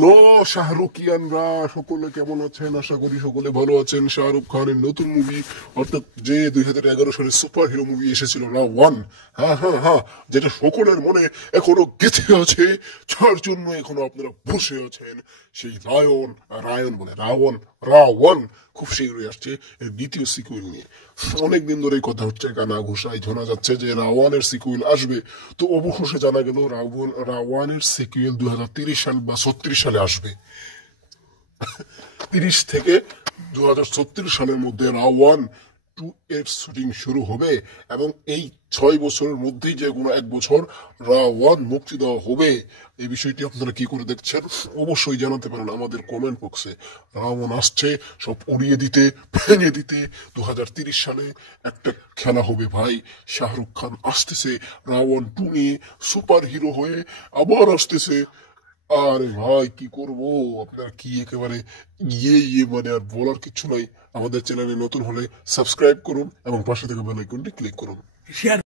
Hello শাহরুখিয়ানরা, সকলে কেমন আছেন? আশা করি সকলে ভালো আছেন। শাহরুখ খানের নতুন মুভি, অর্থাৎ যে 2011 সালে সুপার হিরো মুভি এসেছিল রাওয়ান, হ্যাঁ হ্যাঁ হ্যাঁ, যেটা সকলের মনে এখনো গেঁথে আছে, যার জন্য এখনো আপনারা বসে আছেন, সেই রাওয়ান রাওয়ান খুব শীঘ্রই আসছে এর দ্বিতীয় সিকুয়েল নিয়ে। অনেকদিন ধরে এই কথা হচ্ছে, কানা ঘোষায় শোনা যাচ্ছে যে রাওয়ানের সিকুয়েল আসবে। তো অবশেষে জানা গেল রাওয়ানের সিকুয়েল 2030 সাল বা 36 সালে আসবে। 30 থেকে 2036 সালের মধ্যে রাওয়ান 2 এর শুটিং শুরু হবে, এবং এই 6 বছরের মধ্যেই যে কোনো এক বছর রাওয়ান মুক্তি দেওয়া হবে। এই বিষয়টি আপনারা কি করে দেখছেন অবশ্যই জানাতে পারেন আমাদের কমেন্ট বক্সে। রাওয়ান আসছে সব উড়িয়ে দিতে, ভেঙে দিতে। 2030 সালে একটা খেলা হবে ভাই। শাহরুখ খান আসতেছে রাওয়ান 2 নিয়ে, সুপার হিরো হয়ে আবার আসতেছে। আরে ভাই কি করব, আপনার কি একেবারে মানে আর বলার কিছু নাই। আমাদের চ্যানেলে নতুন হলে সাবস্ক্রাইব করুন এবং পাশে থেকে বেল আইকনটি ক্লিক করুন।